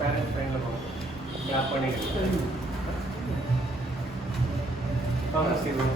Parents லைனில் போகணும். Clap பண்ணிட்டு வாங்க சீவு.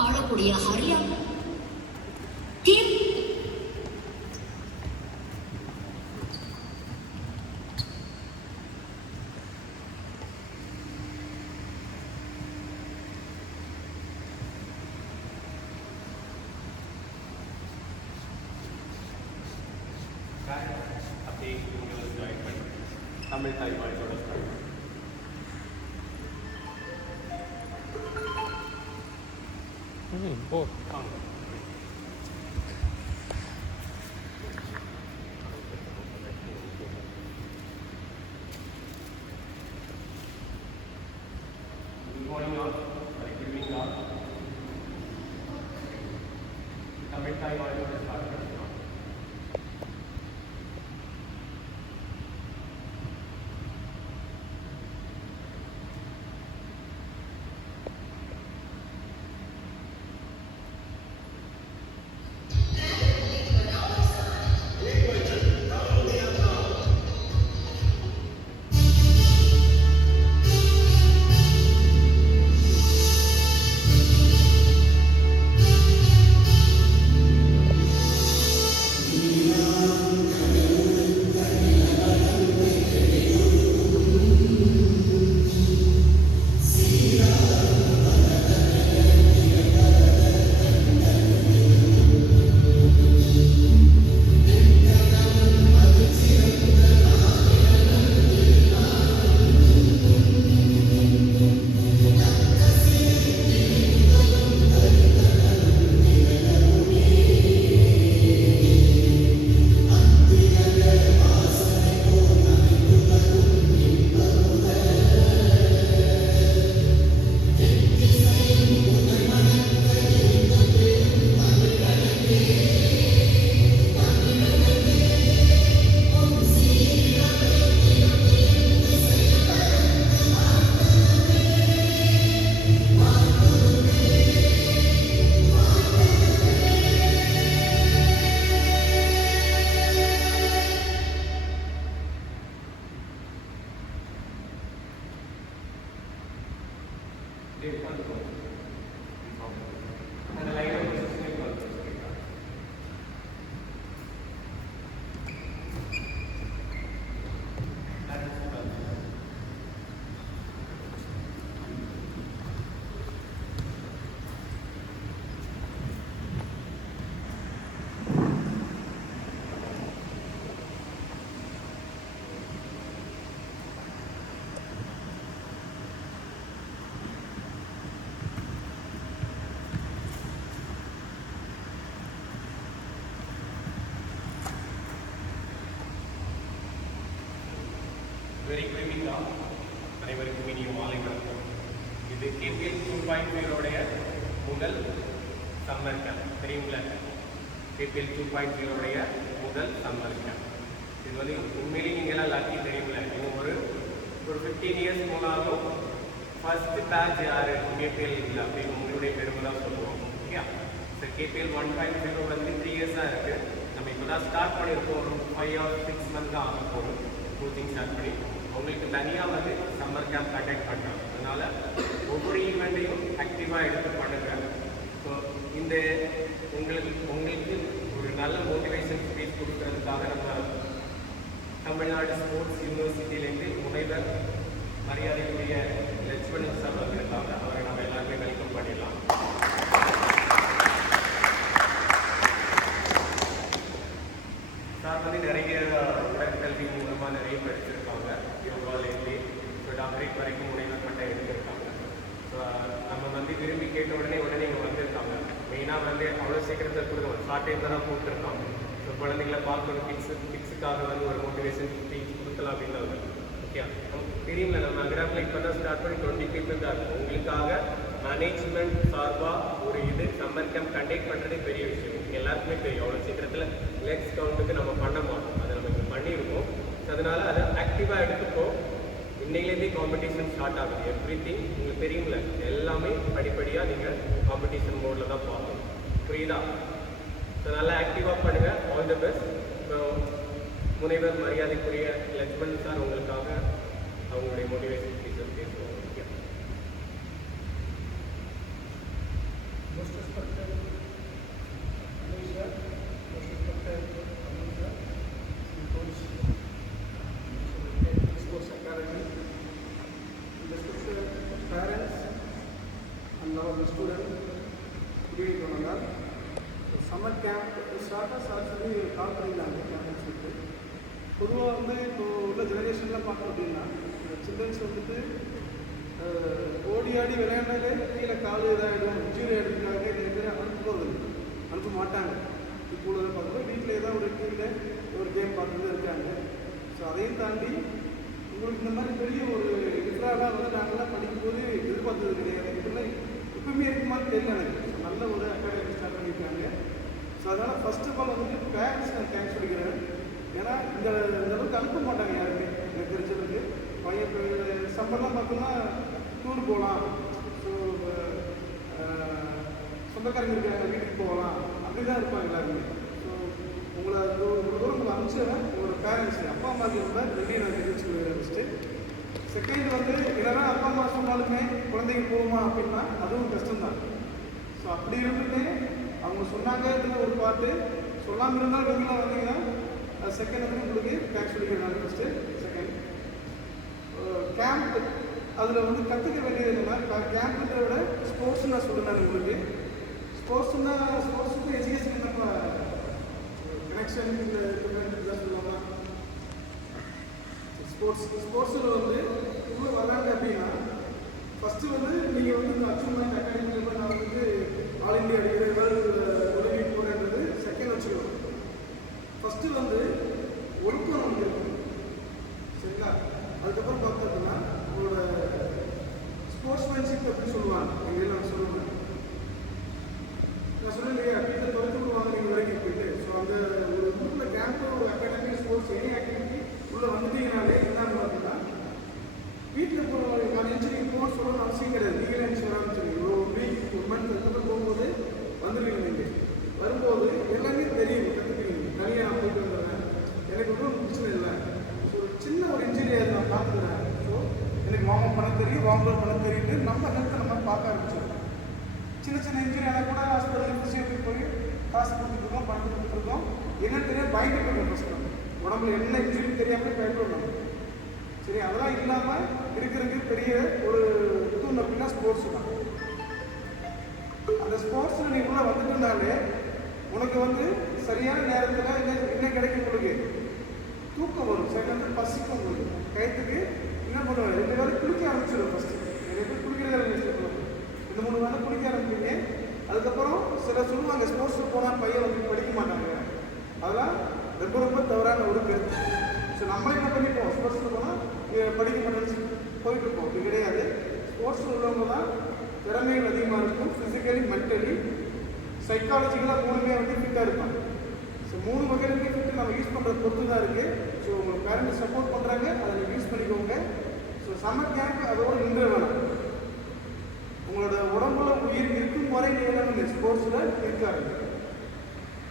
ஆளக்கூடிய ஹரியா டீம் அப்படியே இவங்களை ஜாயின் பண்ணி தமிழ் தாய்மாரியோட ஸ்டார்ட் போ Good morning all. Very good evening all. தமிழ் தாய்மாரியோட ஸ்டார்ட் பண்ணிக்கலாம். அந்த லைனை பொசிஷனுக்கு வந்து வெரி குட் ஈவினிங் ஆல். அனைவருக்கும் இனிய மாலை வணக்கம். இது கேபிஎல் 2.0 முதல் சம்மர் கேம்ப் தெரியுங்களா? கேபிஎல் 2.0 முதல் சம்மர் கேம்ப். இது வந்து உண்மையிலேயே நீங்களாம் லக்கி தெரியுங்களா? நீங்கள் ஒரு 15 இயர்ஸ் போனாலும் ஃபர்ஸ்ட் பேட்ச் யார் கேபிஎல் இல்லை அப்படின்னு உங்களுடைய பெருமை தான் சொல்லுவோம். ஓகே, ஸோ கேபிஎல் 1.0 வந்து 3 இயர்ஸாக இருக்குது. நம்ம இப்போ தான் ஸ்டார்ட் பண்ணியிருக்கோம். ஒரு 5 or 6 months தான் ஆக போகிறோம் கோச்சிங் ஸ்டார்ட் பண்ணி. உங்களுக்கு தனியாக வந்து சம்மர் கேம்ப் கண்டக்ட் பண்ணுறோம். அதனால் ஒவ்வொரு ஈவெண்ட்டையும் ஆக்டிவாக எடுத்து பண்ணுங்கள். ஸோ இந்த உங்களுக்கு ஒரு நல்ல மோட்டிவேஷன் ஸ்பீச் கொடுக்கறதுக்காக நம்ம தமிழ்நாடு ஸ்போர்ட்ஸ் யூனிவர்சிட்டியிலேருந்து முனைவர் மரியாதைக்குரிய லட்சுமணன் சார் வந்திருக்காங்க. அவரை நம்ம எல்லாருமே வெல்கம் பண்ணிடலாம். சார் வந்து நிறைய உடற்கல்வி மூலமாக நிறைய படிச்சிருக்காங்க. யோகாலேருந்து ஸோ டாக்டரேட் வரைக்கும் முனைவர் பட்டம் எடுத்திருக்காங்க. ஸோ நம்ம வந்து விரும்பி கேட்ட உடனே இங்கே வந்திருக்காங்க. மெயினாக வந்து அவ்வளோ சீக்கிரத்தில் கொடுக்க ஷார்ட் டைமில் தான் கூப்பிட்டுருக்காங்க. ஸோ குழந்தைங்கள பார்க்கணும், கிட்ஸுக்காக வந்து ஒரு மோட்டிவேஷன் ஸ்பீச் கொடுக்கலாம் அப்படின்றது. ஓகே, நமக்கு தெரியும்ல, நம்ம அக்ராமில் இப்போ தான் ஸ்டார்ட் பண்ணி 20 people தான் இருக்கும். உங்களுக்காக மேனேஜ்மெண்ட் சார்பாக ஒரு இது சம்மர் கேம்ப் கண்டக்ட் பண்ணுறதே பெரிய விஷயம். எல்லாருக்குமே தெரியும், அவ்வளோ சீக்கிரத்தில் லெக்ஸ் கவுண்ட்டுக்கு நம்ம பண்ண மாட்டோம். அதை நம்ம இப்போ பண்ணியிருக்கோம். ஸோ அதனால் அதை ஆக்டிவாக எடுத்துப்போம். இன்னையிலேருந்தே காம்படிஷன் ஸ்டார்ட் ஆகுது. எவ்ரிதிங் உங்களுக்கு தெரியும்ல, எல்லாமே படிப்படியாக நீங்கள் காம்படிஷன் மோடில் தான் பார்க்கணும். புரியுதா? ஸோ நல்லா ஆக்டிவாக பண்ணுங்கள். All the best. இப்போ முனைவர் மரியாதைக்குரிய லட்சுமண் சார் உங்களுக்காக அவங்களுடைய மோட்டிவேஷன் ஸ்பீச்சர் பேசுவாங்க. சம்மர் கேம்ப் ஸ்டார்டர்ஸ் ஆக்சுவலி கால் பண்ணியிருந்தாங்க கேம்ப்னு சொல்லிட்டு. பொதுவாக வந்து இப்போ உள்ள ஜெனரேஷன்லாம் பார்த்தோம் அப்படின்னா சில்ட்ரன்ஸ் வந்துட்டு ஓடி ஆடி விளையாண்டாலே கீழே கால் இதாகிடும், இன்ஜூரி ஆகிடுறதுக்காக நிறைய பேர் அனுப்ப மாட்டாங்க. இப்போ உள்ள பார்த்தோம் வீட்டில் ஏதாவது ஒரு கீழே ஒரு கேம் பார்த்துட்டு இருக்காங்க. ஸோ அதையும் தாண்டி உங்களுக்கு இந்த மாதிரி பெரிய ஒரு இன்ட்ராலாம் வந்து நாங்கள்லாம் படிக்கும்போது எதிர்பார்த்தது கிடையாது. இப்படிலாம் எப்பவுமே இருக்க மாதிரி தெரியல எனக்கு. நல்ல ஒரு அகாடமி ஸ்டார்ட் பண்ணியிருக்காங்க. ஸோ அதனால் ஃபர்ஸ்ட் ஆஃப் ஆல் வந்துட்டு பேரண்ட்ஸ் நான் தேங்க்ஸ் சொல்லிக்கிறேன். ஏன்னா இந்த அளவுக்கு அனுப்ப மாட்டாங்க யாருமே. எனக்கு தெரிஞ்சதுக்கு பையன் சம்பளம் பார்த்தோம்னா டூர் போகலாம், ஸோ சொந்தக்காரங்க இருக்காங்க வீட்டுக்கு போகலாம், அப்படி தான் இருப்பாங்க எல்லாருமே. ஸோ உங்களை ஒரு தூரம் உங்களை அனுப்பிச்சேன் உங்களோட பேரண்ட்ஸ் அப்பா அம்மாவுக்கு கூட ரெண்டையும் நான் தெரிவிச்சுக்கிறேன். ஃபஸ்ட்டு செகண்ட் வந்து என்னன்னா அப்பா அம்மா சொன்னாலுமே குழந்தைங்க போகுமா அப்படின்னா அதுவும் கஷ்டம்தான். ஸோ அப்படி இருந்துட்டு அவங்க சொன்னாங்க ஒரு பாட்டு சொல்லாமல் இருந்தால் நீங்களாம் வந்தீங்கன்னா செகண்ட் வந்து உங்களுக்கு தேங்க்ஸ் சொல்லிக்கிறேன். ஃபஸ்ட்டு செகண்ட் கேம்ப் அதில் வந்து கற்றுக்க வேண்டியது என்னன்னா கேம்ப்ன்றத விட ஸ்போர்ட்ஸ் நான் சொல்லுறேன் உங்களுக்கு. ஸ்போர்ட்ஸுக்கும் எஜுகேஷன் நம்ம கனெக்ஷன் இதெல்லாம் சொல்லுவாங்க. ஸ்போர்ட்ஸில் வந்து உள்ளே வராங்க அப்படின்னா ஃபஸ்ட்டு வந்து நீங்கள் வந்து இந்த அச்சீவ்மெண்ட் அகாடமியில் நான் வந்து ஆல் இண்டியா அடிக்கிற உதவி போகிறேன்றது செகண்ட் வச்சுக்கணும். ஃபஸ்ட்டு வந்து ஒழுக்கம் நமக்கு இருக்கும், சரிங்களா? அதுக்கப்புறம் பார்த்தோம்னா உங்களோட ஸ்போர்ட்ஸ்மேன்ஷிப் அப்படின்னு சொல்லுவாங்க. எங்கே நான் சொல்லுவேன், நான் சொன்னேன் இல்லையா, வீட்டில் துறைத்து விடுவாங்க நீங்கள் வரைக்கும் போயிட்டு. ஸோ அந்த ஒரு ஊரில் கேம்ப்பு ஒரு அகாடமி ஸ்போர்ட்ஸ் எனி ஆக்டிவிட்டி உள்ளே வந்துட்டீங்கனாலே என்ன அப்படின்னா வீட்டில் போகிற நான் நினச்சி நீங்கள் போகணும்னு சொல்லணும்னு அவசியம் கிடையாது. நீங்களே நினச்சி வர ஆரம்பிச்சிருங்க. ஒரு வீக் ஒரு மந்த் அதுக்கப்புறம் போகும்போது வந்துடுவீங்க. நீங்கள் வரும்போது எல்லாமே தெரியும், கற்றுக்குவீங்க. தனியாக நான் போயிட்டு வந்துடுறேன், எனக்கு ஒன்றும் பிரச்சனை இல்லை. ஒரு சின்ன ஒரு இன்ஜுரியை நான் பார்த்துக்கிறேன். ஸோ எனக்கு வார்ம் அப் பண்ண தெரியும், வார்ம் அப் பண்ண தெரியுது. நம்ம ஹெல்த்தை நம்ம பார்க்க ஆரம்பிச்சிடும். சின்ன இன்ஜுரி ஆனால் கூட ஹாஸ்பிட்டல் ஃபிசியோக்கு போய் காசு கொடுத்துட்ருக்கோம், பணம் கொடுத்துட்ருக்கோம். என்னன்னு தெரியாது பயந்துட்டு இருக்கோம். ஃபஸ்ட் நம்ம உடம்புல என்ன இன்ஜுரின்னு தெரியாமல் பயப்படணும். சரி, அதெல்லாம் இல்லாமல் இருக்கிறதுக்கு பெரிய ஒரு தூண் அப்படின்னா ஸ்போர்ட்ஸ் தான். அந்த ஸ்போர்ட்ஸில் நீ கூட வந்துட்டுனாலே உனக்கு வந்து சரியான நேரத்தில் என்ன கிடைக்கும், உங்களுக்கு தூக்கம் வரும், சரியான பசிக்கும், உங்களுக்கு கயத்துக்கு என்ன பண்ணுவாங்க 2 வேலை குளிக்க ஆரம்பிச்சிடும். ஃபஸ்ட்டு நிறைய பேர் குளிக்கிறதா சொல்லுவாங்க. 2-3 வேலை குளிக்க ஆரம்பிப்பீங்க. அதுக்கப்புறம் சில சொல்லுவாங்க ஸ்போர்ட்ஸில் போனால் பையன் வந்து படிக்க மாட்டாங்க. அதெல்லாம் ரொம்ப தவறான ஒரு கருத்து. ஸோ நம்ம என்ன பண்ணிப்போம், ஸ்போர்ட்ஸில் போனால் படிக்க மாட்டேன்னு போயிட்டு இருப்போம். அப்படி கிடையாது. ஸ்போர்ட்ஸில் உள்ளவங்க தான் திறமைகள் அதிகமாக இருக்கும். ஃபிசிக்கலி, மென்டலி, சைக்காலஜிக்கலாக 3மே வந்து ஃபிட்டாக இருப்பாங்க. ஸோ 3 வகையிலுமே ஃபிட்டு நம்ம யூஸ் பண்ணுறது பொறுத்து தான் இருக்குது. ஸோ உங்கள் பேரண்ட்ஸ் சப்போர்ட் பண்ணுறாங்க, அதை நீங்கள் யூஸ் பண்ணிக்கோங்க. ஸோ சம்மர் கேம்ப் அதோட நின்று வேணும். உங்களோட உடம்புல உயிர் இருக்கும் வரை நீங்கள் ஸ்போர்ட்ஸில் இருக்காது.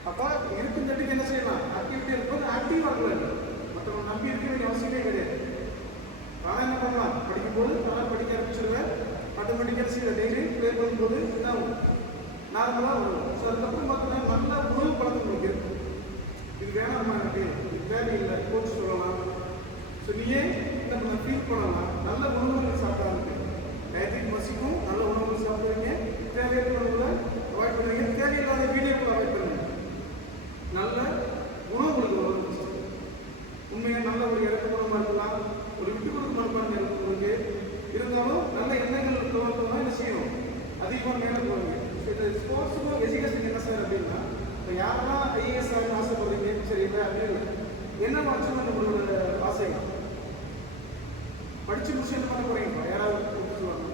அப்போ இருக்கும் தட்டுக்கு என்ன செய்யலாம், ஆக்டிவிட்டி இருக்கும்போது ஆக்டிவாக இருக்கலாம். மற்றவங்க நம்பி இருக்க வேண்டிய அவசியமே கிடையாது. நான் என்ன பண்ணலாம், படிக்கும்போது நல்லா படிக்க ஆரம்பிச்சிருவேன். ஆட்டோமேட்டிக்காக செய்ய டெய்லி ப்ளே பண்ணும்போது என்ன ஆகும், நார்மலாக வரும். ஸோ அதுக்கப்புறம் பார்த்தீங்கன்னா நல்ல உணவு பழக்கம் உங்களுக்கு இருக்கும். இது வேணாமா, எனக்கு இது தேவையில்லை கோச் சொல்லலாம். ஸோ நீயே என்ன பண்ண ஃபீல் பண்ணலாம். நல்ல உணவுகள் சாப்பிட்டா இருக்கு, டயத்துக்கு பசிக்கும், நல்ல உணவுகள் சாப்பிடுவீங்க. தேவையான உணவுகளை அவாய்ட் பண்ணுவீங்க, தேவையில்லாத வீடியோக்களை அவாய்ட் பண்ணுவீங்க. நல்ல உணவுகளுக்கு வரும். உண்மையாக நல்ல ஒரு இறக்கமாக இருக்கலாம், ஒரு விட்டு கொடுக்க மனப்பான்மை இருக்கும் உங்களுக்கு. இருந்தாலும் நல்ல எண்ணங்கள் தோன்றதுனா என்ன செய்யணும், அதிகமாக மேலே போவாங்க. ஸோ இந்த ஸ்போர்ட்ஸுக்கும் எஜுகேஷன் என்ன சார் அப்படின்னா இப்போ யாரெல்லாம் ஐஏஎஸ் ஆகணும்னு ஆசைப்படுறீங்க சரிங்களா அப்படின்னு என்ன அச்சீவ்மெண்ட் உங்களோட ஆசைகள் படிச்சு முடிச்சு என்ன பண்ண போறீங்க யாராவது சொல்லுவாங்க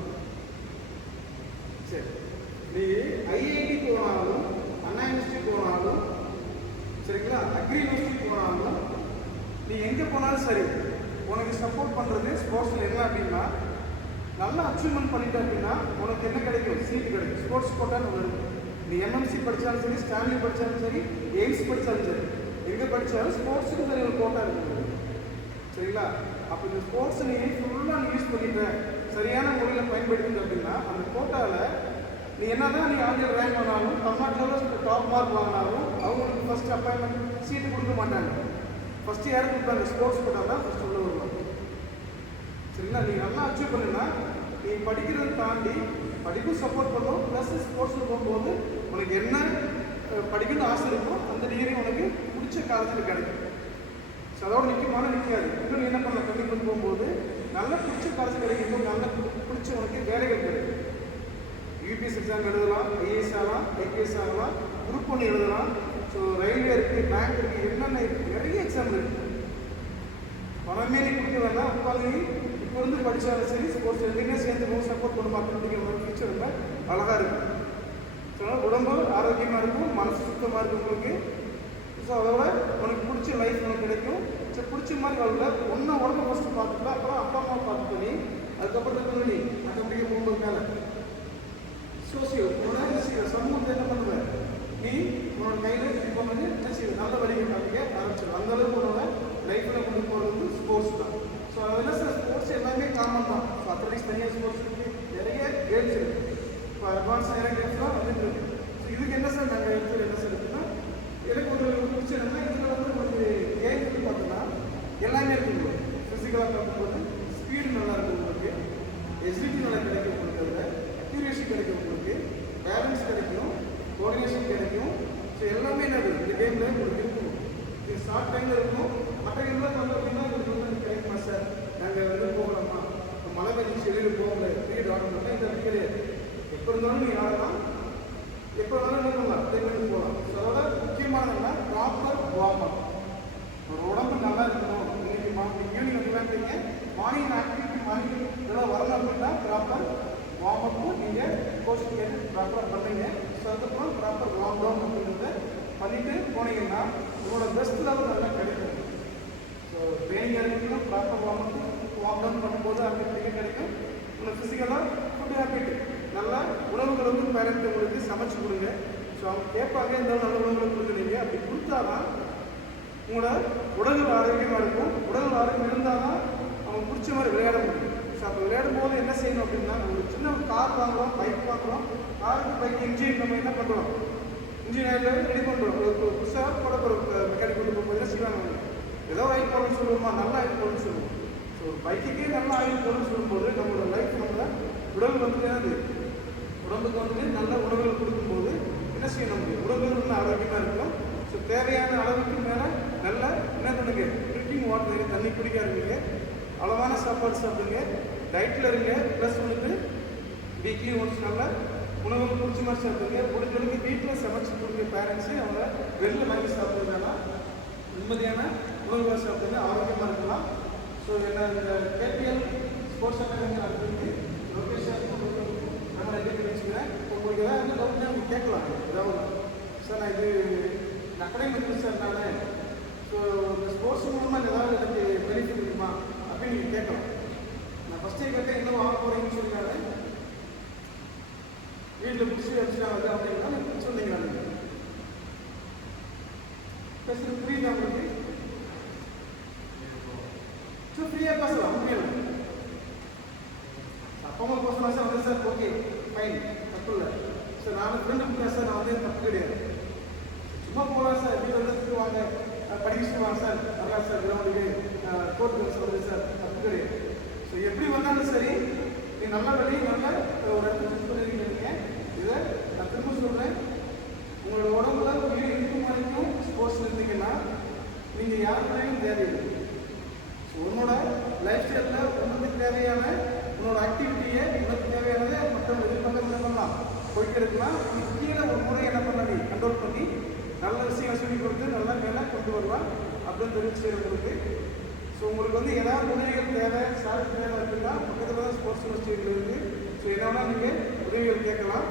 சரி நீ ஐஐடி போனாலும் அண்ணா யூனிவர்சிட்டி போனாலும் சரிங்களா அக்ரி யூனிவர்சிட்டி போனாலும் நீ எங்கே போனாலும் சரி உனக்கு சப்போர்ட் பண்ணுறது ஸ்போர்ட்ஸில் என்ன அப்படின்னா நல்லா அச்சீவ்மெண்ட் பண்ணிட்ட அப்படின்னா உனக்கு என்ன கிடைக்கும் சீட்டு கிடைக்கும் ஸ்போர்ட்ஸ் கோட்டான்னு ஒன்று இருக்கும் நீ எம்எம்சி படித்தாலும் சரி ஸ்டான்லி படித்தாலும் சரி எய்ம்ஸ் படித்தாலும் சரி எங்கே படித்தாலும் ஸ்போர்ட்ஸுக்கு சரி ஒரு கோட்டா இருக்கும் சரிங்களா அப்போ இந்த ஸ்போர்ட்ஸ் நீ ஃபுல்லாக நீ யூஸ் பண்ணிட்ட சரியான முறையில் பயன்படுத்திட்ட அப்படின்னா அந்த கோட்டாவில் நீ என்னதான் நீ ஆங்கில ரேங்க் பண்ணாலும் தமிழ்நாட்டில் டாப் மார்க் வாங்கினாலும் அவங்களுக்கு ஃபர்ஸ்ட் அப்பாயின்மெண்ட் சீட்டு கொடுக்க மாட்டாங்க ஃபஸ்ட்டு யாரும் கொடுப்பாங்க ஸ்போர்ட்ஸ் கோட்டா தான் ஃபஸ்ட்டு உள்ள வருவாங்க சரிங்களா நீ நல்லா அச்சீவ் பண்ணுன்னா நீ படிக்கிறத தாண்டி படிப்பும் சப்போர்ட் பண்ணும் ப்ளஸ் ஸ்போர்ட்ஸில் போகும்போது உனக்கு என்ன படிக்கணும்னு ஆசை இருக்கோ அந்த டிகிரி உனக்கு பிடிச்ச காலத்தில் கிடைக்கும் ஸோ அதோட நிற்காது இன்னும் என்ன பண்ணலாம் கண்டிப்பாக போகும்போது நல்ல பிடிச்ச காலேஜ் கிடைக்கும் நல்ல பிடிச்ச உனக்கு வேலைகள் கிடைக்கும் யூபிஎஸ் எக்ஸாம் எழுதலாம் ஐஏஎஸ் ஆகலாம் ஐபிஎஸ் ஆகலாம் குரூப் 1 எழுதலாம் ஸோ ரயில்வே இருக்குது பேங்க் இருக்குது என்னென்ன இருக்குது நிறைய எக்ஸாம் இருக்குது பணமே நீ கொடுக்க வேண்டாம் உட்காந்து இப்போ இருந்து படித்தாலும் சரி ஸ்போர்ட்ஸ் ரெண்டுமே சேர்ந்து ரொம்ப சப்போர்ட் பண்ண அப்படிங்கிற ஒரு ஃபியூச்சர் ரொம்ப அழகாக இருக்கும் ஸோ உடம்பு ஆரோக்கியமாக இருக்கும் மனசு சுத்தமாக இருக்கும் உங்களுக்கு ஸோ அதோட உனக்கு பிடிச்ச லைஃப் உனக்கு கிடைக்கும் ஸோ பிடிச்ச மாதிரி வாழ்ல ஒன்றா உடம்பு ஃபஸ்ட்டு பார்த்துக்கலாம் அப்புறம் அப்பா அம்மா பார்த்து பண்ணி அதுக்கப்புறம் நீ ஆட்டோமேட்டிக்காக போகும்போது மேலே சோசியல் உன்னோட என்ன செய்ய சமூகத்தை என்ன பண்ணுவேன் நீ உன்னோட கையில் இப்போ வந்து என்ன செய்யுது நல்ல வழிகள் காமிக்க ஆரம்பிச்சிடும் அந்தளவுக்கு உன்னோட லைஃப்பில் கொண்டு போகிறது வந்து ஸ்போர்ட்ஸ் தான் ஸோ அதெல்லாம் சில ஸ்போர்ட்ஸ் எல்லாமே காமன் தான் ஸோ அத்லெட்டிக்ஸ் தனியாக ஸ்போர்ட்ஸ் இருக்குது நிறைய கேம்ஸ் இருக்குது இப்போ அட்வான்ஸ் நிறைய கேம்ஸ்லாம் வந்துட்டு இருக்கு ஸோ இதுக்கு என்ன சார் நாங்கள் இடத்துல என்ன சார் இருக்குன்னா எனக்கு ஒரு பிடிச்ச என்னன்னா இதில் வந்து ஒரு கேம் பார்த்தோன்னா எல்லாமே இருக்குது ஃபிசிக்கலாக பார்க்கும்போது ஸ்பீடு நல்லா இருக்கும் உங்களுக்கு எஸ்டிடி நல்லா கிடைக்கும் உங்களுக்கு அதில் அக்யூரேசி கிடைக்கும் உங்களுக்கு பேலன்ஸ் கிடைக்கும் கோஆர்டினேஷன் கிடைக்கும் ஸோ எல்லாமே என்னது இந்த கேமில் உங்களுக்கு இருக்கும் இது ஷார்ட் டைமில் இருக்கும் மற்ற கேம்லாம் வந்து அப்படின்னா உங்களுக்கு வந்து கிடைக்குமா சார் நாங்கள் வெளியில் போகலாமா மழை பெஞ்சிச்சு வெளியில் போகல கிரிக்கெட் ஆடணும்னா இது அப்படி கிடையாது எப்போ இருந்தாலும் நீங்கள் ஆடலாம் எப்போ இருந்தாலும் என்ன பண்ணலாம் டைம் போகலாம் ஸோ அதோட முக்கியமானதுன்னா ப்ராப்பர் வார்ம் அப் ஒரு உடம்பு நல்லா இருக்கணும் இன்னைக்கு ஈவினிங் வந்து விளையாடுறீங்க மார்னிங் ஆக்டிவிட்டி மார்னிங் இதெல்லாம் வரணும் அப்படின்னா ப்ராப்பர் வார்ம் அப்பும் நீங்கள் கோச் கேட்டு ப்ராப்பராக பண்ணுங்க ஸோ அதுக்கப்புறம் ப்ராப்பர் வார்ம் டவுன் அப்படின்றத பண்ணிவிட்டு போனீங்கன்னா உங்களோட பெஸ்ட் லெவல் நல்லா கிடைக்கும் ஸோ ட்ரைனிங் இருக்கணும் ப்ராப்பர் வார்ம் டவுன் பண்ணும்போது ஆட்டோமேட்டிக்காக கிடைக்கும் உங்களை ஃபிசிக்கலாக ஃபுட் ஹேபிட் நல்லா உணவுகள் வந்து பேரண்ட் உங்களுக்கு சமைச்சு கொடுங்க ஸோ அவங்க கேட்பாங்க இந்த நல்ல உணவுகளை கொடுக்குறீங்க அப்படி கொடுத்தாதான் உங்களோட உடல் ஆரோக்கியமாக இருக்கும் உடல் ஆரோக்கியம் இருந்தால் தான் அவங்க பிடிச்ச மாதிரி விளையாட முடியும் ஸோ அப்போ விளையாடும் போது என்ன செய்யணும் அப்படின்னா ஒரு சின்ன கார் வாங்குகிறோம் பைக் வாங்குகிறோம் காருக்கு பைக் இன்ஜின் நம்ம என்ன பண்ணுறோம் இன்ஜின் ஆயில் ரெடி பண்ணுறோம் ஒரு புதுசாக போட மெக்கானிக் கொண்டு போகும்போது என்ன செய்வாங்க ஏதோ ஆயில் போடணும்னு சொல்லுவோமா நல்ல ஆயில் போடணும்னு சொல்லுவோம் ஸோ ஒரு பைக்குக்கே நல்ல ஆயில் போடணும்னு சொல்லும்போது நம்மளோட லைஃப் நம்மள உடல் வந்து என்னது உடம்புக்கு வந்துட்டு நல்ல உணவுகள் கொடுக்கும்போது என்ன செய்யணும் உடம்புகள் வந்து ஆரோக்கியமாக இருக்கும் ஸோ தேவையான அளவுக்கு மேலே நல்லா என்ன பண்ணுங்க ட்ரிங்கிங் வாட்டர் தண்ணி குடிக்க ஆரம்பிங்க அளவான சாப்பாடு சாப்பிடுங்க டயட்டில் இருங்க ப்ளஸ் வந்துட்டு வீக்லி ஒன்ஸ் நல்லா உணவுகள் பிடிச்ச மாதிரி சாப்பிடுங்க முடிஞ்சளவுக்கு வீட்டில் சமைச்சு கொடுங்க பேரண்ட்ஸு அவங்க வெளில வாங்கி சாப்பிட்றதுனால நிம்மதியான உணவுகள் சாப்பிடுங்க ஆரோக்கியமாக இருக்கலாம் ஸோ என்ன இந்த கேபிஎல் ஸ்போர்ட்ஸ் அகாடமி நடத்துக்கு லொக்கேஷன் நம்ம ரெடி வச்சுக்கிறேன் உங்களுக்கு ஏதாவது என்ன டவுட்னா நீங்கள் கேட்கலாம் ஏதாவது சார் நான் இது அகாடமிக் சார் நான் ஸோ இந்த ஸ்போர்ட்ஸ் மூலமாக ஏதாவது எனக்கு பெனிஃபிட் இருக்குமா அப்படின்னு நீங்கள் கேட்கலாம் நான் ஃபஸ்ட்டே கேட்டேன் என்ன வாங்க போகிறீங்கன்னு சொன்னாலே வீட்டில் பிடிச்சி வச்சுட்டாங்க அப்படின்னா நீங்கள் சொன்னீங்க நீங்கள் பேசுகிறது புரியுதா உங்களுக்கு ஸோ ஃப்ரீயாக பேசலாம் முடியல அப்பா அம்மா பேசலாம் சார் வந்து சார் ஓகே ஃபைன் தப்பு இல்லை சார் நான் ஃப்ரெண்டு பேச நான் வந்து தப்பு கிடையாது சும்மா போகலாம் சார் வீட்டில் வந்து வாங்க படிக்க வாங்க சார் நல்லா சார் கிரௌண்டுக்கு கோர்ட் கேம்ஸ் வருது சார் தப்பு கிடையாது ஸோ எப்படி வந்தாலும் சரி நீ நல்ல வழி நல்ல ஒரு இடத்துல சூஸ் பண்ணிருக்கீங்க இதை நான் திரும்ப சொல்கிறேன் உங்களோட உடம்புல உயிர் இருக்கும் வரைக்கும் ஸ்போர்ட்ஸ் இருந்தீங்கன்னா நீங்கள் யாருக்கையும் தேவையில்லை ஸோ உன்னோட லைஃப் ஸ்டைலில் உங்களுக்கு தேவையான உன்னோட ஆக்டிவிட்டியை உங்களுக்கு தேவையானதை மற்றவங்க எதிர்பார்க்க பண்ணலாம் போய்ட்டு இருக்கலாம் கீழே ஒரு முறை என்ன பண்ண நீ கண்ட்ரோல் பண்ணி நல்ல விஷயம் சொல்லி கொடுத்து நல்லா மேலே கொண்டு வரலாம் அப்படின்னு தெரிவிச்சு உங்களுக்கு. ஸோ உங்களுக்கு வந்து ஏதாவது உதவிகள் தேவை, சாருக்கு தேவை இருக்குன்னா பக்கத்தில் தான் ஸ்போர்ட்ஸ் யூனிவர்சிட்டியில் இருக்குது. ஸோ என்னன்னா நீங்கள் உதவிகள் கேட்கலாம்.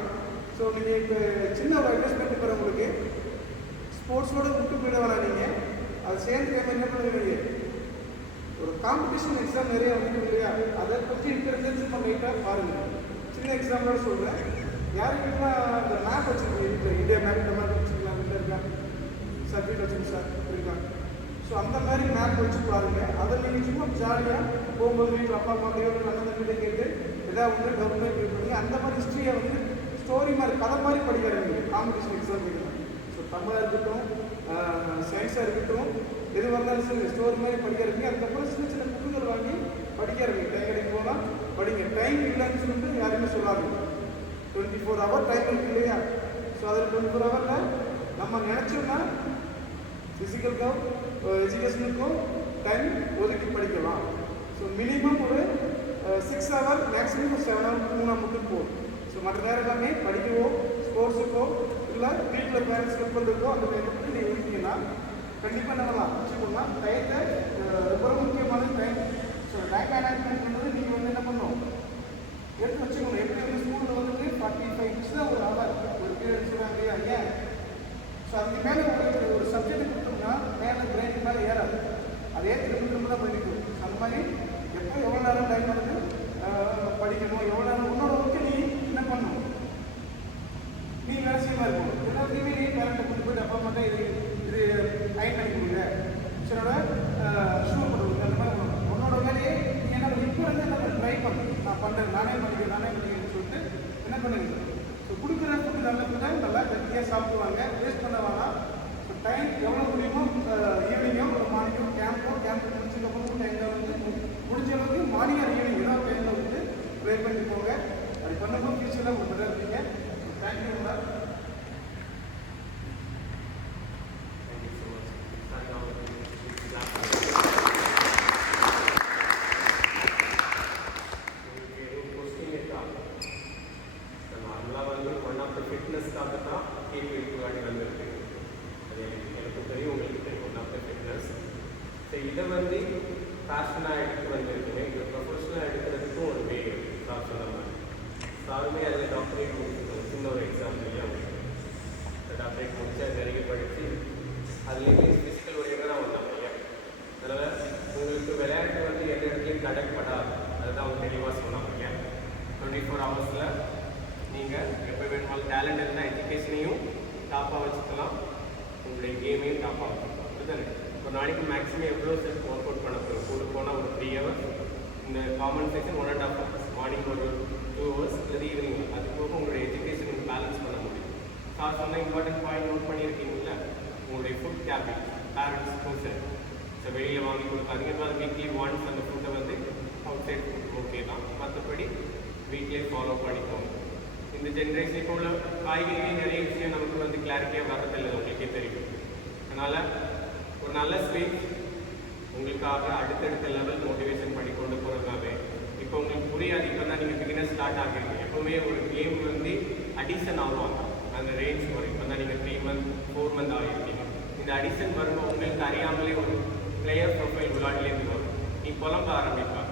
ஸோ நீங்கள் இப்போ சின்ன ஒரு இன்வெஸ்ட்மெண்ட் இப்போ உங்களுக்கு ஸ்போர்ட்ஸோட விட்டு போயிட வேணாம். நீங்கள் அதை சேர்ந்து என்ன பண்ணுவீங்க, ஒரு காம்படிஷன் எக்ஸாம் நிறைய வந்துட்டு இல்லையா, அதை பற்றி இன்டெலிஜென்ஸ் நம்ம லைட்டாக பாருங்கள். சின்ன எக்ஸாம்பிளோட சொல்கிறேன். யாருக்கிட்டலாம் அந்த மேப் வச்சுருக்கீங்க வீட்டில், இந்தியா மேப் இந்த மாதிரி வச்சுக்கலாம், வீட்டில் இருக்கா சர்டிஃபிகேட் வச்சுருங்க சார் இருக்கா. ஸோ அந்த மாதிரி மேப் வச்சு பாருங்கள். அதில் நீங்கள் சும்மா ஜாலியாக போகும்போது வீட்டில் அப்பா அம்மாட்டையோ நல்ல தம்பிகிட்ட கேட்டு ஏதாவது ஒன்று டவுன்லோட் பண்ணுங்க. அந்த மாதிரி ஹிஸ்ட்ரியை வந்து ஸ்டோரி மாதிரி கதை மாதிரி படிக்கிறாங்க காம்படிஷன் எக்ஸாம் கேட்கலாம். ஸோ தமிழாக இருக்கட்டும், சயின்ஸாக இருக்கட்டும், எது வந்தாலும் சரி ஸ்டோரி மாதிரி படிக்கிறீங்க. அதுக்கப்புறம் சின்ன சின்ன புக்குகள் வாங்கி படிக்கிறீங்க. டைம் கிடைக்கும் போனால் படிங்க. டைம் இல்லைன்னு சொல்லிட்டு யாருமே சொல்லாதீங்க. 24 hour டைம் இருக்கு இல்லையா. ஸோ அதில் 24 hour நம்ம நினச்சோம்னா ஃபிசிக்கலுக்கும் எஜுகேஷனுக்கும் டைம் ஒதுக்கி படிக்கலாம். ஸோ மினிமம் ஒரு 6 hour, மேக்ஸிமம் ஒரு 7 hour தூங்கினா மட்டும் போகும். ஸோ மற்ற நேரம் எல்லாமே படிக்கவோ ஸ்போர்ட்ஸுக்கோ இல்லை வீட்டில் பேரண்ட்ஸ் ஹெல்ப் பண்ணுறதுக்கோ அந்த டைம் மட்டும் நீங்கள் ஒதுக்கிங்கன்னா கண்டிப்பாக நம்மலாம் வச்சுக்கோங்க. டயத்தை ரொம்ப முக்கியமான டைம். ஸோ டைம் மேனேஜ்மெண்ட் பண்ணுறது நீங்கள் வந்து என்ன பண்ணணும், எடுத்து வச்சுக்கணும். எப்படி வந்து ஸ்கூலில் வந்துட்டு 45 minutes தான் ஒரு ஹவர் ஒரு பீரியட் சொல்கிறாங்க இல்லையா. ஏன் ஸோ அதுக்கு மேலே உங்களுக்கு ஒரு சப்ஜெக்ட் கொடுத்தோம்னா மேலே பிரெயின் மேலே ஏறாது, அதே திரும்ப தான் படிக்கும். அந்த மாதிரி எப்போ எவ்வளோ நேரம் டைம் வந்து படிக்கணும், எவ்வளோ நேரம் உன்னோட ஒர்க்கு நீ என்ன பண்ணணும், நீ ரகசியமாக இருக்கணும். எல்லாத்தையுமே நீ பேரண்ட்டை கொண்டு போய்ட்டு அப்பா மட்டும் இது அயன் பண்ணி கொடுங்க, சிலோட ஷூ பண்ணி கொடுங்க, அந்த மாதிரி பண்ணணும். உன்னோட வேலையே நீ என்ன இப்போ வந்து என்ன ட்ரை பண்ணு, நான் பண்ணுறேன், நானே பண்ணிக்கிறேன்னு சொல்லிட்டு என்ன பண்ணுங்க. ஸோ கொடுக்குற ஃபுட்டு நல்ல ஃபுட்டை நல்லா ஹெல்த்தியாக சாப்பிடுவாங்க, வேஸ்ட் பண்ண வேணாம். ஸோ டைம் எவ்வளோ முடியுமோ ஈவினிங்கோ ஒரு மார்னிங்கோ கேம்ப் முடிச்சதுக்கப்புறம் டைமில் வந்து முடிஞ்ச அளவுக்கு மார்னிங் ஆர் ஈவினிங் ஏதாவது டைமில் வந்து ட்ரை பண்ணி போங்க. அப்படி பண்ணும்போது ஃபியூச்சரில் உங்களுக்கு பெட்டர் இருப்பீங்க. Thank you ma'am. இதை வந்து ஃபேஷனாக எடுத்து வந்துருக்குமே, இது ப்ரொஃபஷனலாக எடுக்கிறதுக்கும் ஒரு வே சார் சொன்ன மாதிரி. சாருமே அதில் டாக்டரேட் முடிச்சுக்கணும். சின்ன ஒரு எக்ஸாம்பிள் டாக்டரேட் முடிச்சு அது நிறைய படித்து அதுலேயுமே ஃபிசிக்கல் ஓரியண்டாக தான் வந்தாங்க இல்லையா. அதனால் உங்களுக்கு விளையாட்டு வந்து எந்த இடத்துலையும் தடைப்படாது, அதுதான் அவங்க தெளிவாக சொன்னாங்க இல்லையா. 24 hours நீங்கள் எப்போ வேணுமாலும் டேலண்ட் இருந்தால் எஜுகேஷனையும் டாப்பாக வச்சுக்கலாம், உங்களுடைய கேமையும் டாப்பாக வச்சுக்கலாம். அப்படிதானே ஒரு நாளைக்கு மேக்ஸிமம் எவ்வளோ செட் ஒர்க் அவுட் பண்ண போகிறோம், கூட போனால் ஒரு 3 hours, இந்த காமன் செக்ஷன் 1.5 hours, மார்னிங் ஒரு 2 hours இல்லை ஈவினிங். அது போக உங்களுடைய எஜுகேஷன் பேலன்ஸ் பண்ண முடியும். சார் சொன்ன இம்பார்ட்டன்ட் பாயிண்ட் நோட் பண்ணியிருக்கீங்களா, உங்களுடைய food habit parents food so வெளியில் வாங்கி கொடுக்காதீங்க. வீக்லி ஒன்ஸ் அந்த ஃபுட்டை வந்து அவுட் சைட் ஃபுட் ஓகே தான், மற்றபடி வீக்லியே ஃபாலோ பண்ணிக்கோங்க. இந்த ஜென்ரேஷன் இப்போ உள்ள காய்கறிலேயே நிறைய விஷயம் நமக்கு வந்து கிளாரிட்டியாக வர்றதில்லை, உங்களுக்கே தெரியும். அதனால் ஒரு நல்ல ஸ்பீச் உங்களுக்காக அடுத்தடுத்த லெவல் மோட்டிவேஷன் பண்ணி கொண்டு போகிறதுனாவே இப்போ உங்களுக்கு புரியாது. இப்போ தான் நீங்கள் பிகினர் ஸ்டார்ட் ஆகிருங்க. எப்போவுமே ஒரு கேம் வந்து அடிஷன் ஆகுவாங்க அந்த ரேஞ்ச் வரும். இப்போ தான் நீங்கள் 3 month 4 month ஆகிருக்கீங்க. இந்த அடிஷன் வரும்போது உங்களுக்கு அறியாமலே ஒரு பிளேயர் ப்ரொஃபைல் விளையாட்லேருந்து வரும். நீ புலம்ப ஆரம்பிப்பா.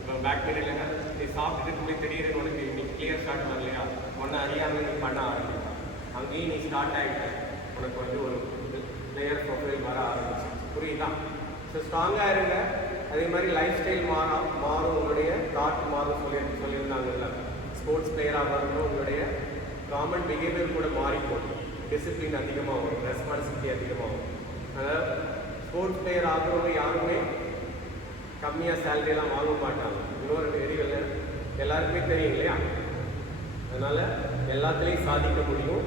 இப்போ பேக் பீரியட்லன்னா நீ சாப்பிட்டுட்டு போய் திடீர்னு உனக்கு இன்னைக்கு கிளியர் ஸ்டார்ட் வரலையா, ஒன்றும் அறியாமல் நீ பண்ண ஆரம்பிப்பா. அங்கேயும் நீ ஸ்டார்ட் ஆகிட்ட, உனக்கு வந்து ஒரு பிளேயர் ப்ரொஃபைல் வர ஆரம்பிச்சு. புரியுதா? ஸோ ஸ்ட்ராங்காக இருங்க. அதே மாதிரி லைஃப் ஸ்டைல் மாறும், உங்களுடைய தாட் மாறும் சொல்லியிருந்தாங்கல்ல. ஸ்போர்ட்ஸ் பிளேயராக வரணும், உங்களுடைய காமன் பிஹேவியர் கூட மாறிப்போம், டிசிப்ளின் அதிகமாகும், ரெஸ்பான்சிபிலிட்டி அதிகமாகும். அதனால் ஸ்போர்ட்ஸ் பிளேயர் ஆகிறவங்க யாருமே கம்மியாக சேலரியெல்லாம் வாங்க மாட்டாங்க. இன்னொரு ஏரியாவில் எல்லாருக்குமே தெரியும் இல்லையா. அதனால் எல்லாத்துலேயும் சாதிக்க முடியும்.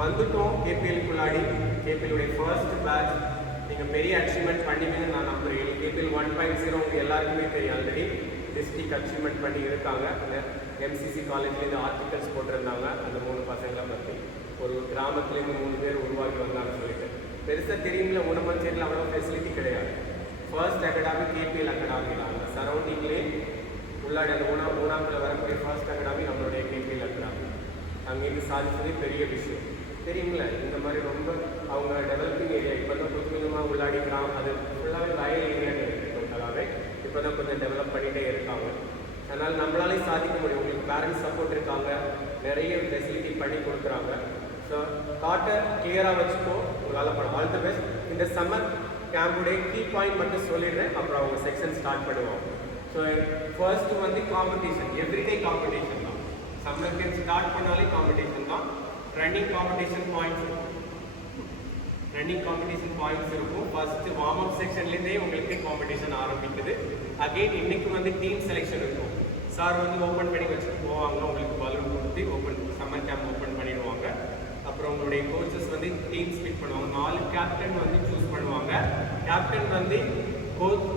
வந்துட்டோம் கேபிஎல்குள்ளாடி. கேபிஎலுடைய ஃபர்ஸ்ட் பேட்ச் நீங்கள் பெரிய அச்சீவ்மெண்ட் பண்ணுவீங்கன்னு நான் நம்புகிறேன். கேபிஎல் 1.0 உங்கள் எல்லாருக்குமே தெரியும். ஆல்ரெடி டிஸ்ட்ரிக்ட் அச்சீவ்மெண்ட் பண்ணி இருக்காங்க. அந்த எம்சிசி காலேஜ்லேருந்து ஆர்டிகல்ஸ் போட்டிருந்தாங்க அந்த 3 பசங்களை பற்றி. ஒரு கிராமத்துலேருந்து 3 பேர் உருவாக்கி வந்தாங்கன்னு சொல்லிட்டு. பெருசாக தெரியுங்களா, உணவச்சேரியில் அவ்வளோ ஃபெசிலிட்டி கிடையாது. ஃபர்ஸ்ட் அகாடமி கேபிஎல் அகாடமி தான். அந்த சரௌண்டிங்லேயே உள்ளாடி அந்த ஊனாம்பில் வரக்கூடிய ஃபர்ஸ்ட் அகாடமி நம்மளுடைய கேபிஎல் அகாடமி. அங்கேருந்து சாதிச்சதே பெரிய விஷயம் தெரியுங்களா. இந்த மாதிரி ரொம்ப அவங்க டெவலப்பிங் ஏரியா இப்போ தான் கொஞ்சம் கொஞ்சமாக உள்ளாடிக்கலாம். அது ஃபுல்லாகவே வயல் ஏரியா இருக்குது டோட்டலாகவே. இப்போ தான் கொஞ்சம் டெவலப் பண்ணிகிட்டே இருக்காங்க. அதனால் நம்மளாலே சாதிக்க முடியும். உங்களுக்கு பேரண்ட்ஸ் சப்போர்ட் இருக்காங்க, நிறைய ஃபெசிலிட்டி பண்ணி கொடுக்குறாங்க. ஸோ காட்டை கிளியராக வச்சுக்கோ, உங்களால் பண்ண. All the best. இந்த சம்மர் கேம்புடைய கீ பாயிண்ட் மட்டும் சொல்லிடுறேன், அப்புறம் அவங்க செக்ஷன் ஸ்டார்ட் பண்ணுவாங்க. ஸோ ஃபர்ஸ்ட் வந்து காம்படிஷன், எவ்ரிடே காம்படிஷன் தான். சம்மர் கேம்ப் ஸ்டார்ட் பண்ணாலே காம்படிஷன் தான். ரன்னிங் காம்படிஷன் பாயிண்ட்ஸ் இருக்கும். ஃபர்ஸ்ட் வார்ம் அப் செக்ஷன்லேருந்தே உங்களுக்கு காம்படிஷன் ஆரம்பிக்குது. அகெயின் இன்னைக்கு வந்து டீம் செலெக்ஷன் இருக்கும். சார் வந்து ஓப்பன் பண்ணி வச்சுட்டு போவாங்க, உங்களுக்கு பலூன் கொடுத்து சம்மர் கேம்ப் ஓப்பன் பண்ணிடுவாங்க. அப்புறம் உங்களுடைய கோச்சஸ் வந்து டீம் ஸ்பிட் பண்ணுவாங்க. 4 கேப்டன் வந்து சூஸ் பண்ணுவாங்க. கேப்டன் வந்து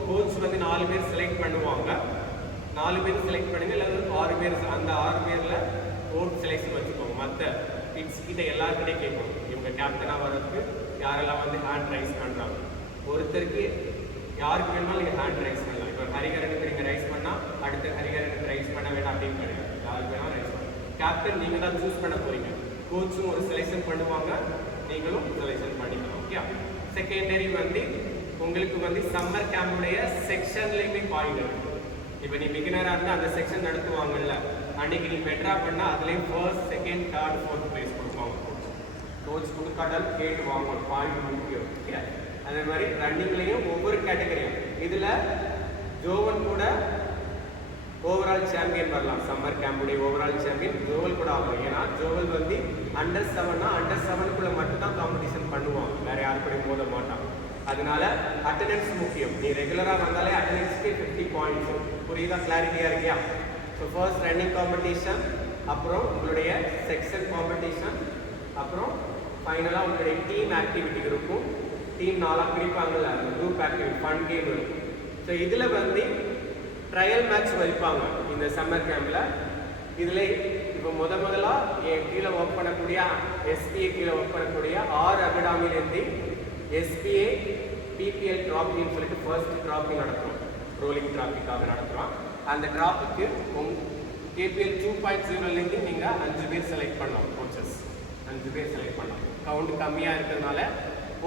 கோச் வந்து 4 பேர் செலக்ட் பண்ணுவாங்க. 4 பேர் செலக்ட் பண்ணுங்க, இல்லை 6 பேர். அந்த 6 பேரில் ஓட் செலெக்ஷன் வச்சுக்கோங்க. மற்ற கிட்ஸ் கிட்ட எல்லாருக்கிட்டே கேட்கணும், இவங்க கேப்டனாக வர்றதுக்கு யாரெல்லாம் வந்து ஹேண்ட் ரைஸ் பண்ணுறாங்க. ஒருத்தருக்கு யாருக்கு வேணுமாலும் நீங்கள் ஹேண்ட் ரைஸ் பண்ணலாம். இப்போ ஹரிகரனுக்கு நீங்கள் ரைஸ் பண்ணால் அடுத்த ஹரிகரனுக்கு ரைஸ் பண்ண வேண்டாம் அப்படின்னு கிடையாது. யாருக்கு வேணாலும் ரைஸ் பண்ணலாம். கேப்டன் நீங்கள் தான் சூஸ் பண்ண போகிறீங்க. கோச்சும் ஒரு செலெக்ஷன் பண்ணுவாங்க, நீங்களும் செலெக்ஷன் பண்ணிக்கலாம். ஓகே. செகண்டரி வந்து உங்களுக்கு வந்து சம்மர் கேம்புடைய செக்ஷன்லேயுமே பாயிண்ட் இருக்கு. இப்போ நீ பிகினராக இருந்தால் அந்த செக்ஷன் நடத்துவாங்கல்ல, அன்னைக்கு நீ பெட்டராக பண்ணால் அதுலேயும் first, second, third, fourth place கொடுப்பாங்க. கோச் கொடுக்காட்டால் கேட்டு வாங்கணும், பாயிண்ட் முக்கியம். ஓகே. அதே மாதிரி ரன்னிங்லேயும் ஒவ்வொரு கேட்டகரியும். இதில் ஜோவன் கூட ஓவரால் சாம்பியன் வரலாம். சம்மர் கேம்புடைய ஓவரால் சாம்பியன் ஜோவல் கூட ஆகும். ஏன்னா ஜோவல் வந்து அண்டர் 7னா அண்டர் 7க்குள்ளே மட்டும்தான் காம்படிஷன் பண்ணுவாங்க, வேற யாரு கூட மோத மாட்டாங்க. அதனால அட்டண்டன்ஸ் முக்கியம். நீ ரெகுலராக வந்தாலே அட்டண்டன்ஸ்க்கு 50 பாயிண்ட்ஸ். புரியுதா? கிளாரிட்டியாக இருக்கியா? ஸோ ஃபர்ஸ்ட் ரன்னிங் காம்படிஷன், அப்புறம் உங்களுடைய செக்ஷன் காம்படிஷன், அப்புறம் ஃபைனலாக உங்களுடைய டீம் ஆக்டிவிட்டி இருக்கும். டீம் 4 பிரிப்பாங்கல்ல, குரூப் ஆக்டிவிட்டி, ஃபன் கேம் இருக்கும். ஸோ இதில் வந்து ட்ரையல் மேட்ச் வைப்பாங்க இந்த சம்மர் கேம்பில். இதில் இப்போ முதலாக கீழே ஒர்க் பண்ணக்கூடிய எஸ்பிஏ கீழே ஒர்க் பண்ணக்கூடிய 6 அகாடமிலேருந்து எஸ்பிஏ பிபிஎல் ட்ராப்பின்னு சொல்லிட்டு ஃபர்ஸ்ட் ட்ராப்பிங் நடத்துகிறோம். ரோலிங் ட்ராப்பிக்காக நடத்துகிறோம். அந்த ட்ராப்புக்கு கேபிஎல் 2.0லேருந்து நீங்கள் 5 பேர் செலக்ட் பண்ணலாம். கோச்சஸ் 5 பேர் செலக்ட் பண்ணலாம். கவுண்ட் கம்மியாக இருக்கிறதுனால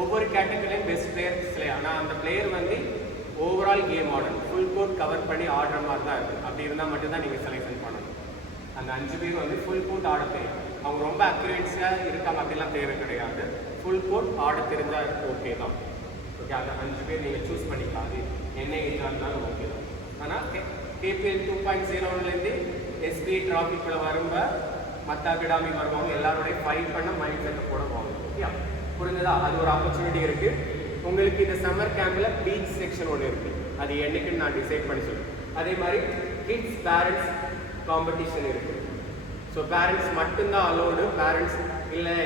ஒவ்வொரு கேட்டகரியிலையும் பெஸ்ட் பிளேயர் செலக்ட். ஆனால் அந்த பிளேயர் வந்து ஓவரால் கேம் ஆடணும், ஃபுல் கோர்ட் கவர் பண்ணி ஆடுற மாதிரி தான் இருக்குது. அப்படி இருந்தால் மட்டும்தான் நீங்கள் செலெக்ஷன் பண்ணணும். அந்த 5 பேர் வந்து ஃபுல் கோர்ட் ஆட தெரியும். அவங்க ரொம்ப அக்யூரேட்ஸாக இருக்காங்க அப்படிலாம் தேவை கிடையாது. ஃபுல் கோர்ட் ஆட தெரிஞ்சால் ஓகே தான். ஓகே. அந்த 5 பேர் நீங்கள் சூஸ் பண்ணிக்கலாம். அது என்ன ஏஜாக இருந்தாலும் ஓகே தான். ஆனால் கேபிஎல் 2.0லேருந்து எஸ்பிஐ ட்ராஃபிக்குள்ளே வரும்போது மற்ற அகாடமி வருவாங்க. எல்லாரோடையும் ஃபைட் பண்ண மைண்ட் செட்டை போடுவாங்க. ஓகே. புரிஞ்சதா? அது ஒரு ஆப்பர்ச்சுனிட்டி இருக்குது உங்களுக்கு. இந்த சம்மர் கேம்பில் பீச் செக்ஷன் ஒன்று இருக்குது. அது என்னைக்குன்னு நான் டிசைட் பண்ணி சொல்லுவேன். அதே மாதிரி கிட்ஸ் பேரண்ட்ஸ் காம்படிஷன் இருக்குது. ஸோ பேரண்ட்ஸ் மட்டும்தான் அலோடு. பேரண்ட்ஸ் இல்லை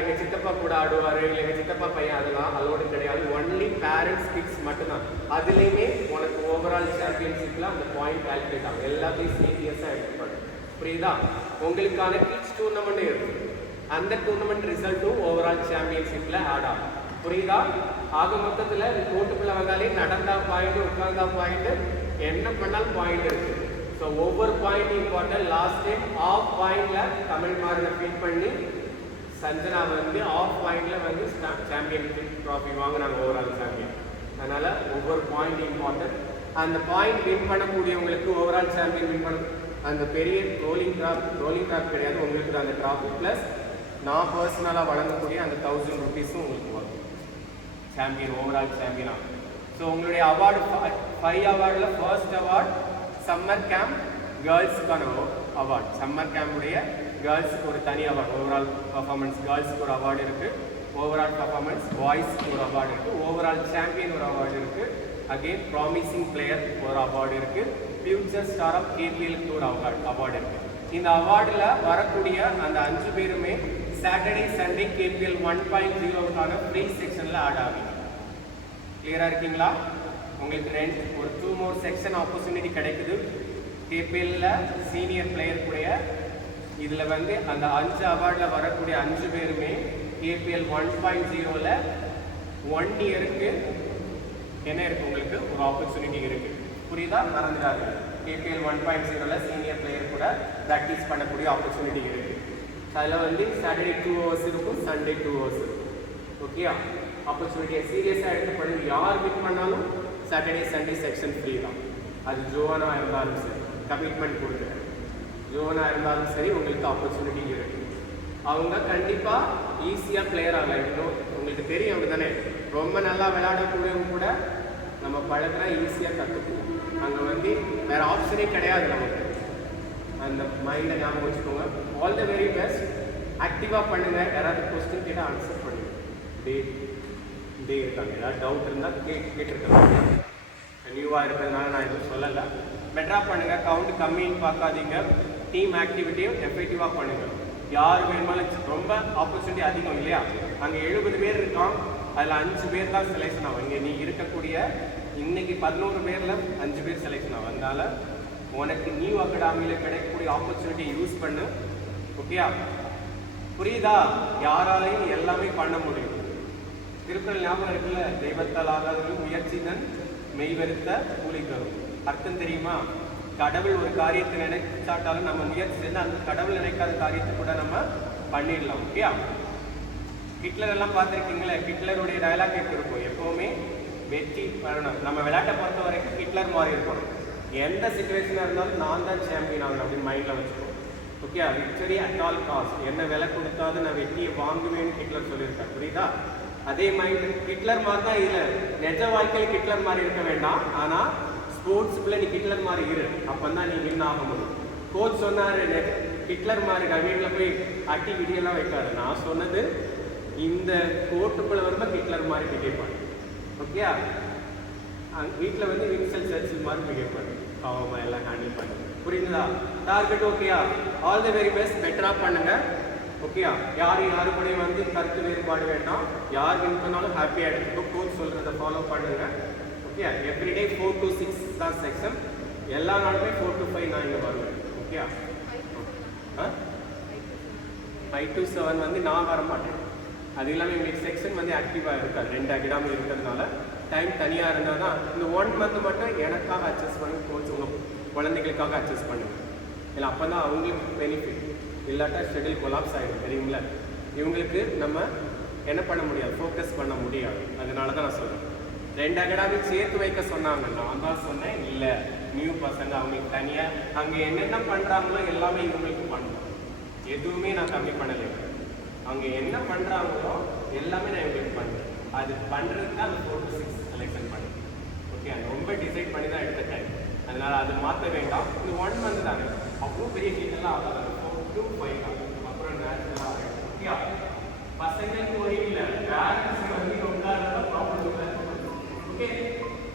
எங்கள் சித்தப்பா கூட ஆடுவார், இல்லை எங்கள் சித்தப்பா பையன், அதெல்லாம் அலோடு கிடையாது. ஒன்லி பேரண்ட்ஸ் கிட்ஸ் மட்டும்தான். அதுலேயுமே உனக்கு ஓவரால் சாம்பியன்ஷிப்பில் அந்த பாயிண்ட் கால்குலேட் ஆகும். எல்லாத்தையும் சீரியஸாக எடுத்துப்பாங்க. புரியுதா? உங்களுக்கான கிட்ஸ் டூர்னமெண்ட் இருக்குது. அந்த டூர்னமெண்ட் ரிசல்ட்டும் ஓவரால் சாம்பியன்ஷிப்பில் ஆட் ஆகும். புரியுதா? ஆக மொத்தத்தில் கோட்டுக்குள்ளே வந்தாலே நடந்தா பாயிண்ட், உட்கார்ந்தா பாயிண்ட், என்ன பண்ணாலும் பாயிண்ட் இருக்கு. ஸோ ஒவ்வொரு point important. Last time half பாயிண்டில் தமிழ்மாரனை ஃபீல் பண்ணி சஞ்சனா வந்து ஆஃப் பாயிண்டில் வந்து சாம்பியன்ஷிப் ட்ராஃபி வாங்கினாங்க, ஓவரால் சாம்பியன். அதனால் ஒவ்வொரு பாயிண்ட் இம்பார்ட்டன்ட். அந்த பாயிண்ட் வின் பண்ணக்கூடியவங்களுக்கு ஓவரால் சாம்பியன் வின் பண்ண அந்த பெரிய ரோலிங் ட்ராப் கிடையாது, உங்களுக்கு தான் அந்த ட்ராஃபி. ப்ளஸ் நான் பர்சனலாக வழங்கக்கூடிய அந்த 1000 rupees-ம் உங்களுக்கு வரும். சாம்பியன், ஓவரால் சாம்பியனாக. ஸோ உங்களுடைய அவார்டு 5 அவார்டில் ஃபர்ஸ்ட் அவார்டு சம்மர் கேம்ப் கேர்ள்ஸுக்கான அவார்டு. சம்மர் கேம்புடைய கேர்ள்ஸுக்கு ஒரு தனி அவார்டு. ஓவரால் பர்ஃபார்மன்ஸ் கேர்ள்ஸுக்கு ஒரு அவார்டு இருக்குது. ஓவரால் பர்ஃபார்மன்ஸ் பாய்ஸ்க்கு ஒரு அவார்டு இருக்குது. ஓவரால் சாம்பியன் ஒரு அவார்டு இருக்குது. அகெயின் ப்ராமிசிங் பிளேயர் ஒரு அவார்டு இருக்குது. Future star of KPL tour award இருக்குது. இந்த அவார்டில் வரக்கூடிய அந்த 5 பேருமே சாட்டர்டே சண்டே கேபிஎல் 1.0க்கான ஃப்ரீ செக்ஷனில் ஆட் ஆகுது. கிளியராக இருக்கீங்களா? உங்களுக்கு ஒரு 2 more செக்ஷன் ஆப்பர்ச்சுனிட்டி கிடைக்குது. கேபிஎல்லில் சீனியர் பிளேயர் கூடிய இதில் வந்து அந்த 5 அவார்டில் வரக்கூடிய 5 பேருமே கேபிஎல் 1.0ல் 1 இயருக்கு என்ன இருக்குது, உங்களுக்கு ஒரு ஆப்பர்ச்சுனிட்டி இருக்குது. புரியுதா? மறந்துடாது. கேபிஎல் 1.0ல் சீனியர் பிளேயர் கூட ப்ராக்டிஸ் பண்ணக்கூடிய ஆப்பர்ச்சுனிட்டி இருக்குது. அதில் வந்து சாட்டர்டே 2 hours இருக்கும், சண்டே 2 hours இருக்கும். ஓகேயா? ஆப்பர்ச்சுனிட்டியை சீரியஸாக எடுத்து படிங்க. யார் வின் பண்ணாலும் சாட்டர்டே சண்டே செக்ஷன் ஃப்ரீ தான். அது ஜோனா இருந்தாலும் சரி, கமிட்மெண்ட் கொடுக்குறேன். ஜோனா இருந்தாலும் சரி, உங்களுக்கு ஆப்பர்ச்சுனிட்டி இருக்குது. அவங்க கண்டிப்பாக ஈஸியாக பிளேயர் ஆகலாம். இன்னும் உங்களுக்கு தெரியும் அப்படி தானே, ரொம்ப நல்லா விளையாடக்கூடியவங்க கூட நம்ம பழகினா ஈஸியாக கற்றுக்குவோம். அங்கே வந்து வேறு ஆப்ஷனே கிடையாது நமக்கு. அந்த மைண்டை ஞாபகம் வச்சுக்கோங்க. All the very best. ஆக்டிவாக பண்ணுங்கள். யாராவது கொஸ்டின் கேட்டால் ஆன்சர் பண்ணுங்கள். டே இருக்காங்க, ஏதாவது டவுட் இருந்தால் கேட்டிருக்காங்க. நியூவாக இருக்கிறதுனால நான் எதுவும் சொல்லலை. பெட்டராக பண்ணுங்கள். கவுண்ட் கம்மின்னு பார்க்காதீங்க. டீம் ஆக்டிவிட்டியும் எஃபெக்டிவாக பண்ணுங்கள். யார் வேணுமாலும் ரொம்ப ஆப்பர்ச்சுனிட்டி அதிகம் இல்லையா? அங்கே 70 பேர் இருக்கான், அதில் 5 பேர் தான் செலெக்ஷன் ஆகும். இங்கே நீ இருக்கக்கூடிய இன்னைக்கு 11 பேரில் 5 பேர் செலெக்ஷன் ஆகும். அதனால உனக்கு நியூ அகாடமியில் கிடைக்கக்கூடிய ஆப்பர்ச்சுனிட்டி யூஸ் பண்ணு. ஓகேயா? புரியுதா? யாராலையும் எல்லாமே பண்ண முடியும். திருக்குறள் ஞாபகம் இருக்குல்ல, தெய்வத்தால் ஆகாதவர்கள் முயற்சி தான் மெய்வருத்த கூலி தரும். அர்த்தம் தெரியுமா? கடவுள் ஒரு காரியத்தை நினைச்சாட்டாலும் நம்ம முயற்சி செஞ்சு அந்த கடவுள் நினைக்காத காரியத்தை கூட நம்ம பண்ணிடலாம். ஓகேயா? ஹிட்லர் எல்லாம் பார்த்துருக்கீங்களே, ஹிட்லருடைய டயலாக் எப்படி இருக்கும்? எப்போவுமே வெற்றி வரணும். நம்ம விளையாட்டை பொறுத்த வரைக்கும் ஹிட்லர் மாதிரி இருக்கணும். எந்த சுச்சுவேஷனாக இருந்தாலும் நான் தான் சாம்பியன் ஆகணும் அப்படின்னு மைண்டில் வச்சுக்கணும். Okay? Victory at all cost, என்ன விலை கொடுத்தாலும் நான் வெற்றியை வாங்குவேன்னு ஹிட்லர் சொல்லியிருக்காரு. புரியுதா? அதே மைண்ட் ஹிட்லர் மாதிரி தான் இதில் நிஜ வாழ்க்கையில் ஹிட்லர் மாதிரி இருக்க வேண்டாம். ஆனால் ஸ்போர்ட்ஸுக்குள்ளே நீ ஹிட்லர் மாதிரி இரு, அப்போ தான் நீ வின் ஆக முடியும். கோச் சொன்னார் ஹிட்லர் மாதிரி வீட்டில் போய் அட்டி விடியெல்லாம் வைக்காது. நான் சொன்னது இந்த கோர்ட்டுக்குள்ளே வரும்போது ஹிட்லர் மாதிரி பிஹேவ் பண்ணு. ஓகேயா? வீட்டில் வந்து வின்செல் சர்ச்சில் மாதிரி பிஹேவ் பண்ணு. பாவமாக எல்லாம் ஹேண்டில் பண்ணு. புரியுதுதா? டார்கெட் ஓகேயா? All the very best. பெட்டராக பண்ணுங்க. ஓகேயா? யாரு கூட வந்து கருத்து வேறுபாடு வேண்டாம். யார் வின் பண்ணாலும் ஹாப்பியாக எடுத்துக்கோ. கோச் சொல்கிறத ஃபாலோ பண்ணுங்க. ஓகே? எவ்ரிடே 4 to 6 தான் செக்ஷன். எல்லா நாளுமே 4 to 5 நான் இங்கே வருவேன். ஓகே? 5 to 7 வந்து நான் வர மாட்டேன். அது இல்லாமல் எங்களுக்கு செக்ஷன் வந்து ஆக்டிவாக இருக்காது. 2 அகாடமி இருக்கிறதுனால டைம் தனியாக இருந்தால் தான் இந்த 1 month மட்டும் எனக்காக அட்ஜஸ்ட் பண்ணி கோச் உங்கள் குழந்தைகளுக்காக அட்ஜஸ்ட் பண்ணுங்க. இல்லை அப்போ தான் அவங்களுக்கு பெனிஃபிட். இல்லாட்டா ஷெட்யூல் கொலாப்ஸ் ஆகிடும். தெரியுங்களா? இவங்களுக்கு நம்ம என்ன பண்ண முடியாது, ஃபோக்கஸ் பண்ண முடியாது. அதனால தான் நான் சொல்கிறேன். 2 அகாடமி சேர்த்து வைக்க சொன்னாங்க. நான் தான் சொன்னேன் இல்லை, நியூ பசங்க அவங்களுக்கு தனியாக அங்கே என்னென்ன பண்ணுறாங்களோ எல்லாமே இவங்களுக்கு பண்ணணும். எதுவுமே நான் கம்மி பண்ணலை. அவங்க என்ன பண்ணுறாங்களோ எல்லாமே நான் இவங்களுக்கு பண்ணுறேன். அது பண்ணுறதுக்கு தான் அந்த 4 to 6 செலெக்ஷன் பண்ணேன். ஓகே? ரொம்ப டிசைட் பண்ணி தான் எடுத்துட்டேன். அதனால் அது மாற்ற வேண்டாம். இது 1 month தானே, அவ்வளோ பெரிய ஹீட்டெல்லாம் ஆகாது. 4 to 5 தான். அப்புறம் நேச்சுரலாக ஆகிடும். ஓகே? பசங்களுக்கு ஒரு இல்லை, பேரண்ட்ஸ் வந்து உட்கார்றதா ப்ராப்ளம் இல்லை. ஓகே?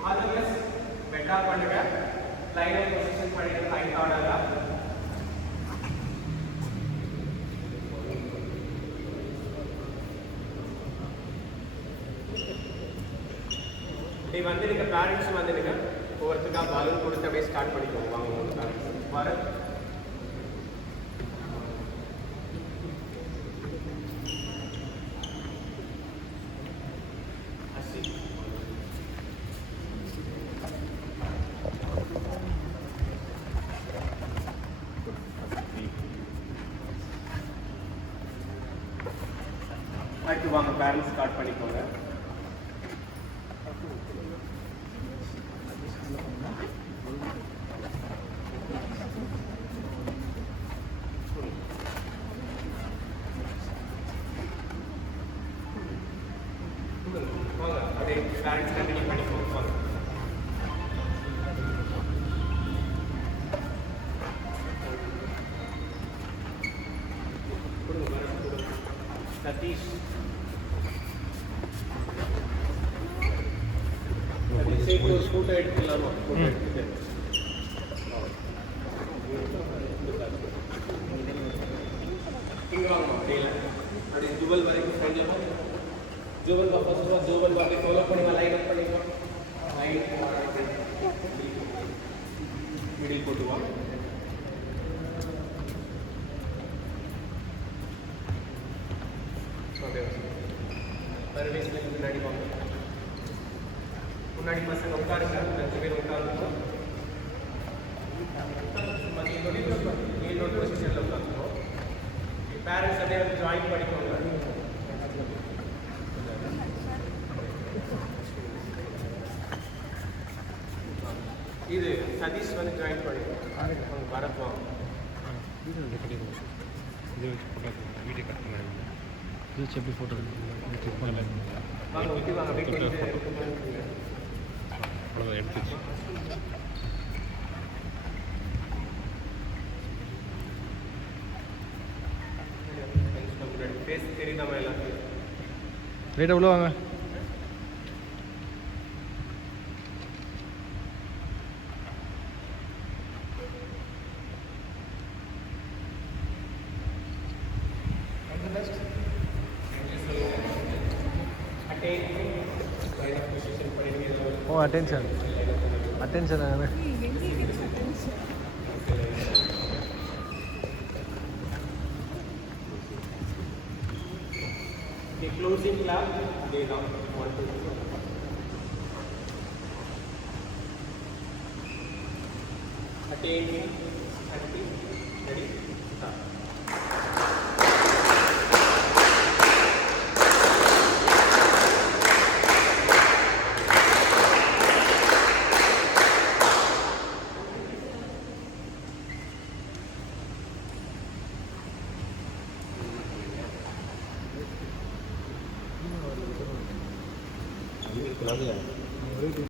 அதர்வைஸ் பெட்டராக பண்ணுங்க. லைனாக பொசிஷன் பண்ணிட்டு ஹைட் ஆர்டராக வந்துடுங்க. பேரண்ட்ஸும் வந்துடுங்க. ஒவ்வொருத்தருக்காக பலூன் கொடுத்து அப்படியே ஸ்டார்ட் பண்ணிக்கோங்க. வாங்க உங்கள் பேரண்ட்ஸ் வர. அடுத்து வாங்க பேரண்ட்ஸ் ஸ்டார்ட் பண்ணிக்கோங்க. அதே பேரண்ட்ஸ் கண்டினியூ பண்ணிக்கோங்க. சதீஷ் ஒரு ஃபோட்டோ எடுத்துக்கலாமா? ஃபோட்டோ எடுத்துட்டு இங்கே வாங்கணும். அப்படியே அப்படியே ஜுவல் வரைக்கும் செஞ்சோம். ஜுவல் ஃபர்ஸ்ட் ஜுவல் அப்படியே ஃபாலோ பண்ணுங்க. லைன் அப் பண்ணிக்கோ. Line middle போட்டுவாங்க. பர்வேஸ்ல முன்னாடி வாங்க. முன்னாடி பசங்க உட்காருங்க. 5 பேர் உட்காருங்க. இன்னொரு பொசிஷனில் உட்காந்துக்கோ. பேரண்ட்ஸ் அப்படியே ஜாயின் பண்ணிக்கோங்க. இது சதீஷ் வந்து ஜாயின் பண்ணிடுவோம் அவங்க பரத் வாங்க இது வந்து கட்டி கொடுக்கும் இது வச்சு ஃபோட்டோ வீடியோ கட் பண்ணலாம் இது வச்சு எப்படி ஃபோட்டோ கிளிக் பண்ணலாம் வாங்க ஓகே வாங்க அப்படியே கொஞ்சம் அவ்வளோதான் எடுத்துச்சு ஃபேஸ் தெரியுதாமா எல்லாத்தையும் ரைட்டாக உள்ள வாங்க oh attention attention The closing clap, they now want to do. Attention, active, ready, start.